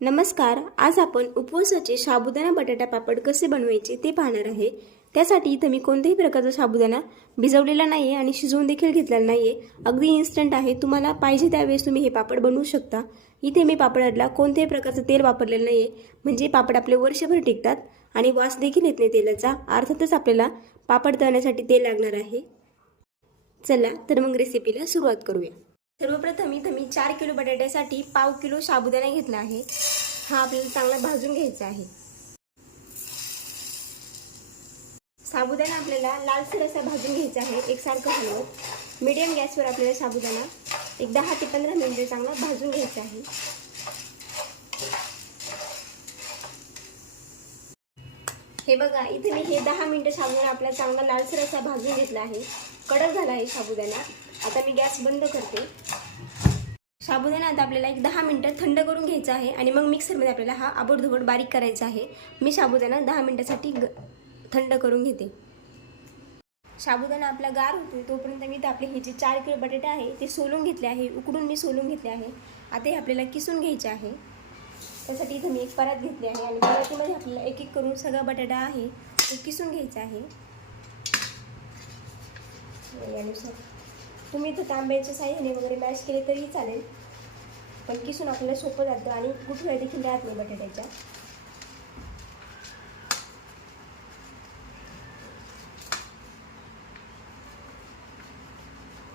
नमस्कार आज आपण उपवासाचे साबुदाणा बटाटा पापड कसे बनवायचे ते पाहणार आहे. त्यासाठी इथं मी कोणत्याही प्रकारचा साबुदाणा भिजवलेला नाही आहे आणि शिजवून देखील घेतलेला नाही आहे अगदी इन्स्टंट आहे. तुम्हाला पाहिजे त्यावेळेस तुम्ही हे पापड बनवू शकता. इथे मी पापडाला कोणत्याही प्रकारचं तेल वापरलेलं नाही आहे म्हणजे पापड आपले वर्षभर टिकतात आणि वास देखील येत नाही तेलाचा. अर्थातच आपल्याला पापड तळण्यासाठी तेल लागणार आहे. चला तर मग रेसिपीला सुरुवात करूया. सर्वप्रथम इथं मी चार किलो बटाट्यासाठी पाव किलो साबुदाणा घेतला आहे. हा आपल्याला चांगला भाजून घ्यायचा आहे. साबुदाणा आपल्याला लालसर असा भाजून घ्यायचा आहे. एकसारखं हलवत मीडियम गॅसवर आपल्याला साबुदाणा एक दहा ते पंधरा मिनिटे चांगला भाजून घ्यायचा आहे. हे बघा इथे मी हे दहा मिनिटं साबुदाणा आपला चांगला लालसर असा भाजून घेतला आहे. कडक झाला आहे साबुदाणा. आता मी गॅस बंद करते. साबुदाणा आता आपल्याला एक दहा मिनटं थंड करून घ्यायचा आहे आणि मग मिक्सरमध्ये आपल्याला हा आबडधोबड बारीक करायचा आहे. मी साबुदाणा दहा मिनटासाठी ग थंड करून घेते. साबुदाणा आपला गार होतो तोपर्यंत मी तर आपले हे जे चार किलो बटाटे आहे ते सोलून घेतले आहे उकडून मी सोलून घेतले आहे. आता हे आपल्याला किसून घ्यायचे आहे. त्यासाठी इथं मी एक परात घेतली आहे आणि परातीमध्ये आपल्याला एक एक करून सगळा बटाटा आहे तो किसून घ्यायचा आहे. यानुसार तुम्ही इथं तांब्याच्या साह्याने वगैरे मॅश केले तरी चालेल. पण किसून आपल्याला सोपं जातं आणि गुठळ्या देखील राहत नाही बटाट्याच्या.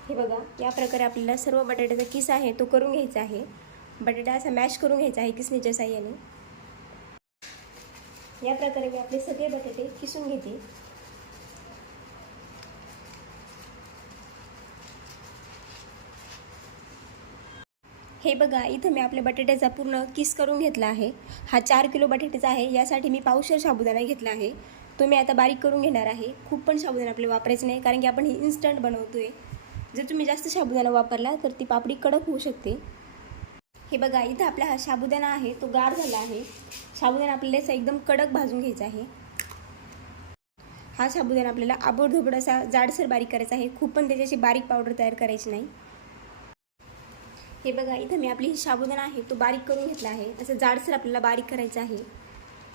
हे बघा या प्रकारे आपल्याला सर्व बटाट्याचा किस आहे तो करून घ्यायचा आहे. बटाटा असा मॅश करून घ्यायचा आहे किसणीच्या साह्याने. या प्रकारे मी आपले सगळे बटाटे किसून घेते. हे बघा इथं मी आपल्या बटाट्याचा पूर्ण किस करून घेतला आहे. हा चार किलो बटाट्याचा आहे यासाठी मी पावशर साबुदाणा घेतला आहे. तो मी आता बारीक करून घेणार आहे. खूप पण साबुदाणा आपल्याला वापरायचं नाही कारण की आपण हे इन्स्टंट आहे जर तुम्ही जास्त साबुदाणा वापरला तर ती पापडी कडक होऊ शकते. हे बघा इथं आपला हा साबुदाणा आहे तो गार झाला आहे. साबुदाणा आपल्याला असा एकदम कडक भाजून घ्यायचा आहे. हा साबुदाणा आपल्याला आबडधोबड असा जाडसर बारीक करायचा आहे. खूप पण त्याच्याशी बारीक पावडर तयार करायची नाही. हे बघा इथं मी आपली साबुदाणा आहे तो बारीक करून घेतला आहे. असं जाडसर आपल्याला बारीक करायचं आहे.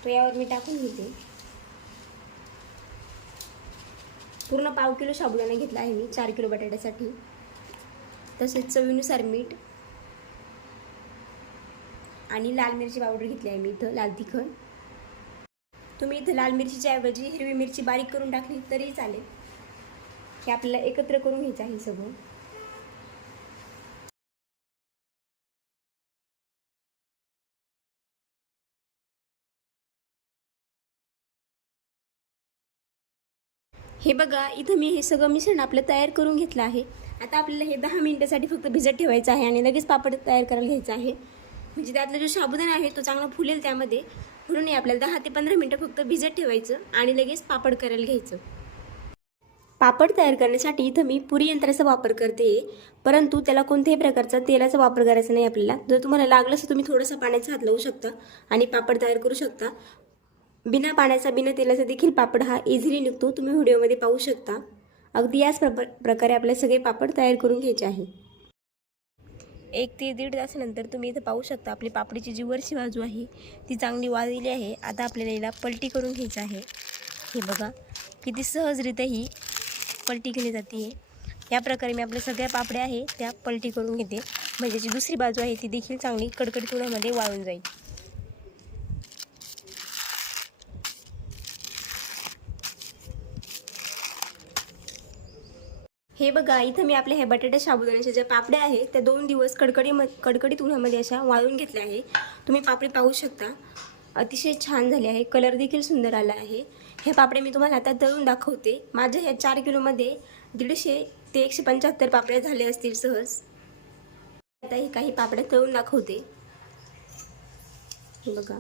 तो यावर मी टाकून घेते. पूर्ण पाव किलो साबुदाणा घेतला आहे मी चार किलो बटाट्यासाठी. तसेच चवीनुसार मीठ आणि लाल मिरची पावडर घेतली आहे मी इथं लाल तिखट. तुम्ही इथं लाल मिरचीच्या ऐवजी हिरवी मिरची बारीक करून टाकली तरी चालेल. हे आपल्याला एकत्र करून घ्यायचं आहे सगळं. हे बघा इथं मी हे सगळं मिश्रण आपलं तयार करून घेतलं आहे. आता आपल्याला हे दहा मिनटासाठी फक्त भिजत ठेवायचं आहे आणि लगेच पापड तयार करायला घ्यायचं आहे. म्हणजे त्यातला जो साबुदाणा आहे तो चांगला फुलेल त्यामध्ये. म्हणून हे आपल्याला दहा ते पंधरा मिनटं फक्त भिजत ठेवायचं आणि लगेच पापड करायला घ्यायचं. पापड तयार करण्यासाठी इथं मी पुरी यंत्राचा वापर करते. परंतु त्याला कोणत्याही प्रकारचा तेलाचा वापर करायचा नाही आपल्याला. जर तुम्हाला लागलं असं तुम्ही थोडंसं पाण्याचा हात लावू शकता आणि पापड तयार करू शकता. बिना पाण्याचा बिना तेलाचा देखील पापड हा इझिली निघतो. तुम्ही व्हिडिओमध्ये पाहू शकता. अगदी याच प्र प्रकारे आपले सगळे पापड तयार करून घ्यायचे आहे. एक ते दीड तासानंतर तुम्ही इथं पाहू शकता आपली पापडीची जी वरची बाजू आहे ती चांगली वाळलेली आहे. आता आपल्याला हिला पलटी करून घ्यायचं आहे. हे बघा किती सहजरित्या ही पलटी केली जाते. या प्रकारे मी आपल्या सगळ्या पापड्या आहे त्या पलटी करून घेते. म्हणजे जी दुसरी बाजू आहे ती देखील चांगली कडकडीत उन्हामध्ये वाळून जाईल. हे बघा इथं मी आपल्या ह्या बटाटा साबुदाण्याच्या ज्या पापड्या आहेत त्या दोन दिवस कडकडी म कडकडीत उन्हामध्ये अशा वाळून घेतल्या आहे. तुम्ही पापडी पाहू शकता. अतिशय छान झाले आहे. कलर देखील सुंदर आला आहे. हे पापडे मी तुम्हाला आता तळून दाखवते. माझ्या ह्या चार किलोमध्ये दीडशे ते एकशे पंच्याहत्तर पापड्या झाल्या असतील सहज. आता हे काही पापड्या तळून दाखवते. बघा.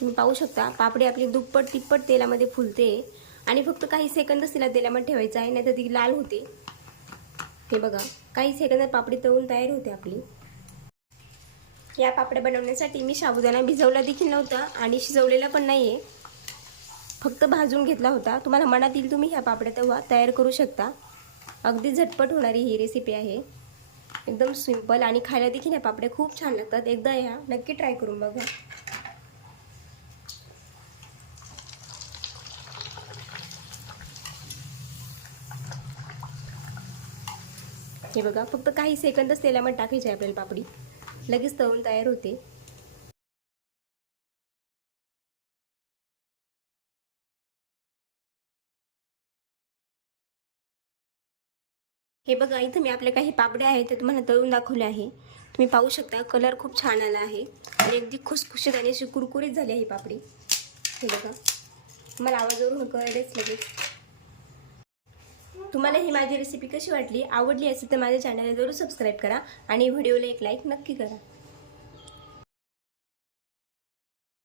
तुम्ही पाहू शकता पापडी आपली दुप्पट तिप्पट तेलामध्ये फुलते. आणि फक्त काही सेकंदच तिला तेलामध्ये ठेवायचं आहे नाहीतर ती लाल होते. हे बघा काही सेकंदात पापडी तळून तयार होते आपली. या पापड्या बनवण्यासाठी मी साबुदाणा भिजवला देखील नव्हता आणि शिजवलेला पण नाही आहे फक्त भाजून घेतला होता. तुम्हाला मनात येईल तुम्ही ह्या पापड्या तेव्हा तयार करू शकता. अगदी झटपट होणारी ही रेसिपी आहे. एकदम सिंपल आणि खायला देखील ह्या पापड्या खूप छान लागतात. एकदा ह्या नक्की ट्राय करून बघा. हे बघा फक्त काही सेकंदच तेलामध्ये टाकायची आहे आपल्याला पापडी. लगेच तळून तयार होते. हे बघा इथं मी आपल्या काही पापड्या आहेत ते तुम्हाला तळून दाखवले आहे. तुम्ही पाहू शकता कलर खूप छान आला आहे. आणि अगदी खुसखुशीत आणि अशी कुरकुरीत झाली आहे पापडी. हे बघा. मला आवाजावरून कळलेच लगेच. तुम्हाला ही माझी रेसिपी कशी वाटली आवडली असेल तर माझ्या चॅनलला जरूर सबस्क्राईब करा आणि व्हिडिओला एक लाईक नक्की करा.